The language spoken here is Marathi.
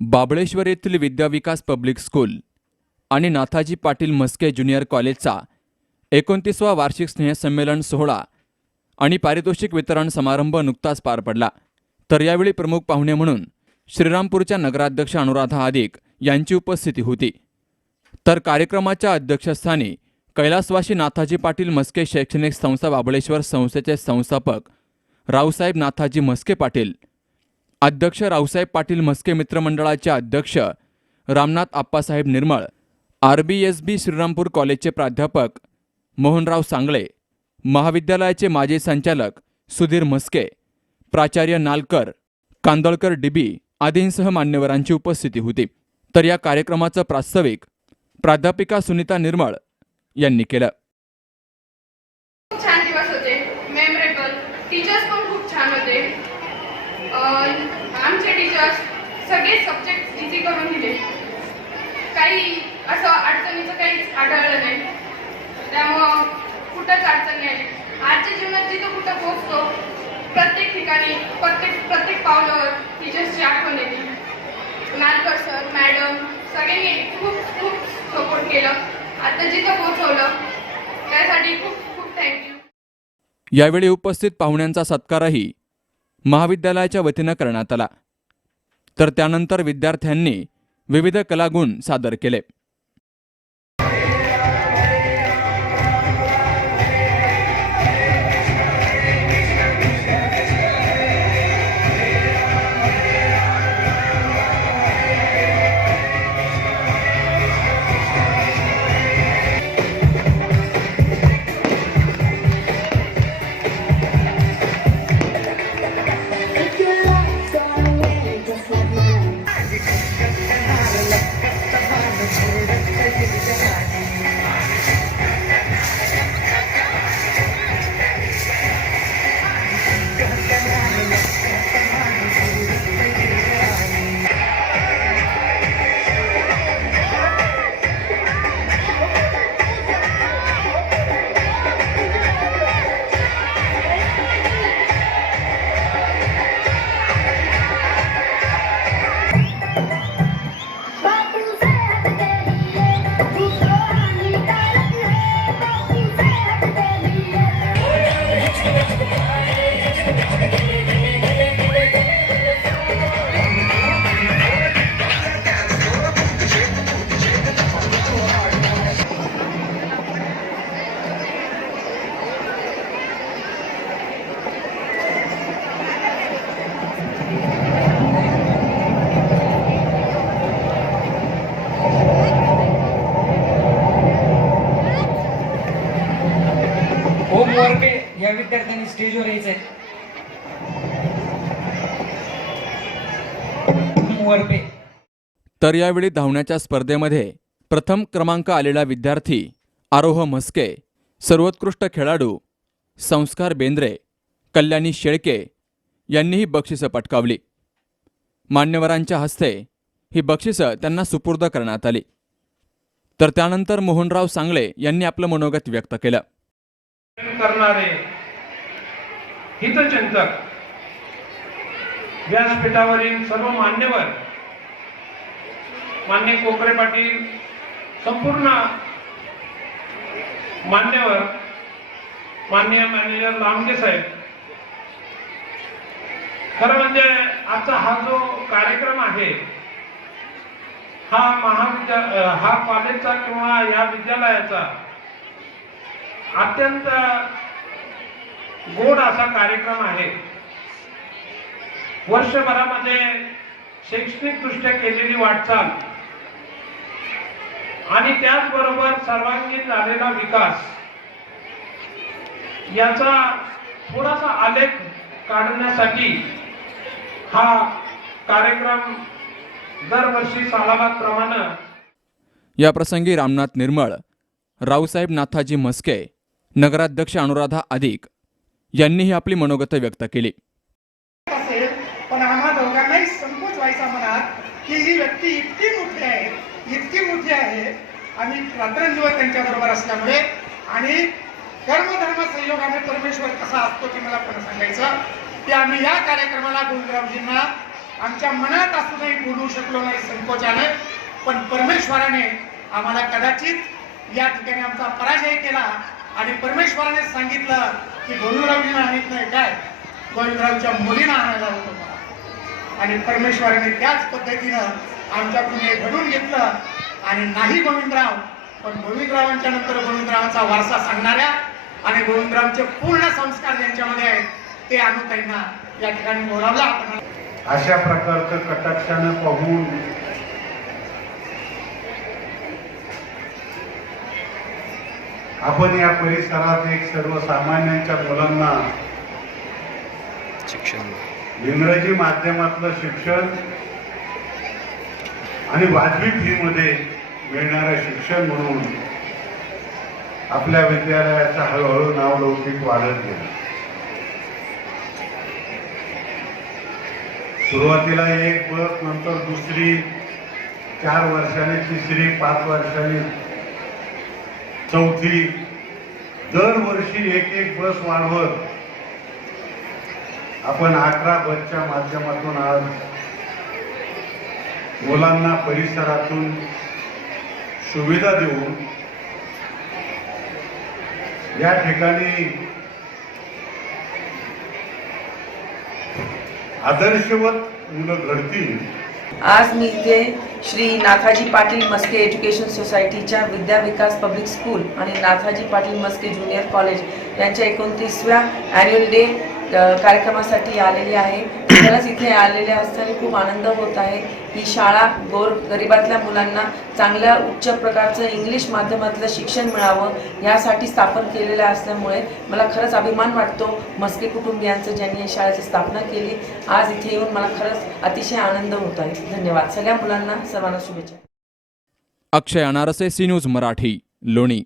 बाबळेश्वर येथील विद्याविकास पब्लिक स्कूल आणि नाथाजी पाटील मस्के ज्युनियर कॉलेजचा एकोणतीसवा वार्षिक स्नेहसंमेलन सोहळा आणि पारितोषिक वितरण समारंभ नुकताच पार पडला. तर यावेळी प्रमुख पाहुणे म्हणून श्रीरामपूरच्या नगराध्यक्ष अनुराधा आदिक यांची उपस्थिती होती. तर कार्यक्रमाच्या अध्यक्षस्थानी कैलासवासी नाथाजी पाटील मस्के शैक्षणिक संस्था बाबळेश्वर संस्थेचे संस्थापक रावसाहेब नाथाजी मस्के पाटील अध्यक्ष रावसाहेब पाटील म्हस्के मित्रमंडळाचे अध्यक्ष Ramnath Appasaheb Nirmal R B S B Shrirampur कॉलेजचे प्राध्यापक मोहनराव सांगळे महाविद्यालयाचे माजी संचालक सुधीर म्हस्के प्राचार्य नालकर कांदळकर डिबी आदींसह मान्यवरांची उपस्थिती होती. तर या कार्यक्रमाचं प्रास्ताविक प्राध्यापिका सुनीता निर्मळ यांनी केलं. खूप छान दिवस होते. मेमरेबल टीचर्स पण खूप छान होते. क्लास सगळे सब्जेक्ट इझी करून दिले. काही असं अडचणीचं काहीच आढळलं नाही. त्यामुळं कुठंच अडचण नाही आली. आजच्या जीवनात जिथं कुठं पोहोचतो प्रत्येक ठिकाणी प्रत्येक प्रत्येक पावलावर टीचर्सची आठवण येते. नालकर सर मॅडम सगळ्यांनी खूप खूप सपोर्ट केलं. आता जिथं पोहोचवलं त्यासाठी खूप खूप थँक्यू यावेळी उपस्थित पाहुण्यांचा सत्कारही महाविद्यालयाच्या वतीनं करण्यात आला. तर त्यानंतर विद्यार्थ्यांनी विविध कलागुण सादर केले. ओम या विद्यार्थ्यांनी स्टेजवर यायचंय. तर यावेळी धावण्याच्या स्पर्धेमध्ये प्रथम क्रमांक आलेला विद्यार्थी आरोह म्हस्के सर्वोत्कृष्ट खेळाडू संस्कार बेंद्रे कल्याणी शेळके यांनीही बक्षिसं पटकावली. मान्यवरांच्या हस्ते ही बक्षिसं त्यांना सुपूर्द करण्यात आली. तर त्यानंतर मोहनराव सांगळे यांनी आपलं मनोगत व्यक्त केलं. करणारे हितचिंतक व्यासपीठावरील सर्व मान्यवर मान्य कोकरे पाटील संपूर्ण मान्यवर मान्य मॅनेजर लांबगे साहेब. खरं म्हणजे आजचा हा जो कार्यक्रम आहे हा महाविद्या हा कॉलेजचा किंवा या विद्यालयाचा अत्यंत गोड असा कार्यक्रम आहे. वर्षभरामध्ये शैक्षणिकदृष्ट्या केलेली वाटचाल आणि त्याचबरोबर सर्वांगीण झालेला विकास याचा थोडासा आलेख काढण्यासाठी हा कार्यक्रम दरवर्षी सालाबाद या प्रसंगी रामनाथ निर्मळ रावसाहेब नाथाजी म्हस्के नगराध्यक्ष अनुराधा अधिक यांनीही आपली मनोगत व्यक्त केली. पण आम्हा दोघांनाही संकोच व्हायचा मनात की ही व्यक्ती इतकी मोठी आहे इतकी मोठी आहे. आम्ही रात्रंदिवस त्यांच्याबरोबर असल्यामुळे आणि कर्मधर्म संयोगाने परमेश्वर कसा असतो ते मला पण सांगायचं की आम्ही या कार्यक्रमाला गुरुरावजींना आमच्या मनात असूनही बोलू शकलो नाही संकोचाने पण परमेश्वराने आम्हाला कदाचित या ठिकाणी आमचा पराजय केला आणि परमेश्वराने सांगितलं की गोविंदरावजीनं आणत नाही काय? गोविंदरावच्या मुलीनं आणायला होतं मला. आणि परमेश्वराने त्याच पद्धतीनं आमच्याकडून हे घडून घेतलं. आणि नाही गोविंदराव पण गोविंदरावांच्या नंतर गोविंदरावांचा वारसा सांगणाऱ्या आणि गोविंदरावचे पूर्ण संस्कार ज्यांच्यामध्ये आहेत ते अनुताईंना या ठिकाणी बोलावलं. आपण अशा प्रकारचं कटाक्षानं पाहून आपण या परिसरात एक सर्वसामान्यांच्या मुलांना इंग्रजी माध्यमातलं शिक्षण आणि वाजवी फीमध्ये मिळणारं शिक्षण म्हणून आपल्या विद्यालयाचं हळूहळू नाव लौकिक वाढत गेलं. सुरुवातीला एक बस नंतर दुसरी चार वर्षांनी तिसरी पाच वर्षांनी चौथी दरवर्षी एक एक बस वाढवत. आपण अकरा बसच्या माध्यमातून आज मुलांना परिसरातून सुविधा देऊन या ठिकाणी आदर्शवत मुलं घडतील. आज मी इथे श्री नाथाजी पाटील मस्के एज्युकेशन सोसायटीच्या विद्या विकास पब्लिक स्कूल आणि नाथाजी पाटील मस्के ज्युनियर कॉलेज यांच्या एकोणतीसव्या ॲन्युअल डे कार्यक्रमासाठी आलेली आहे. खरंच इथे आलेले असताना खूप आनंद होत आहे. ही शाळा गोर गरिबातल्या मुलांना चांगल्या उच्च प्रकारचं इंग्लिश माध्यमातलं शिक्षण मिळावं यासाठी स्थापन केलेलं असल्यामुळे मला खरंच अभिमान वाटतो. मस्के कुटुंबियांचं ज्यांनी या शाळेची स्थापना केली आज इथे येऊन मला खरंच अतिशय आनंद होत आहे. धन्यवाद. सगळ्या मुलांना सर्वांना शुभेच्छा. अक्षय अनारसे सी न्यूज मराठी लोणी.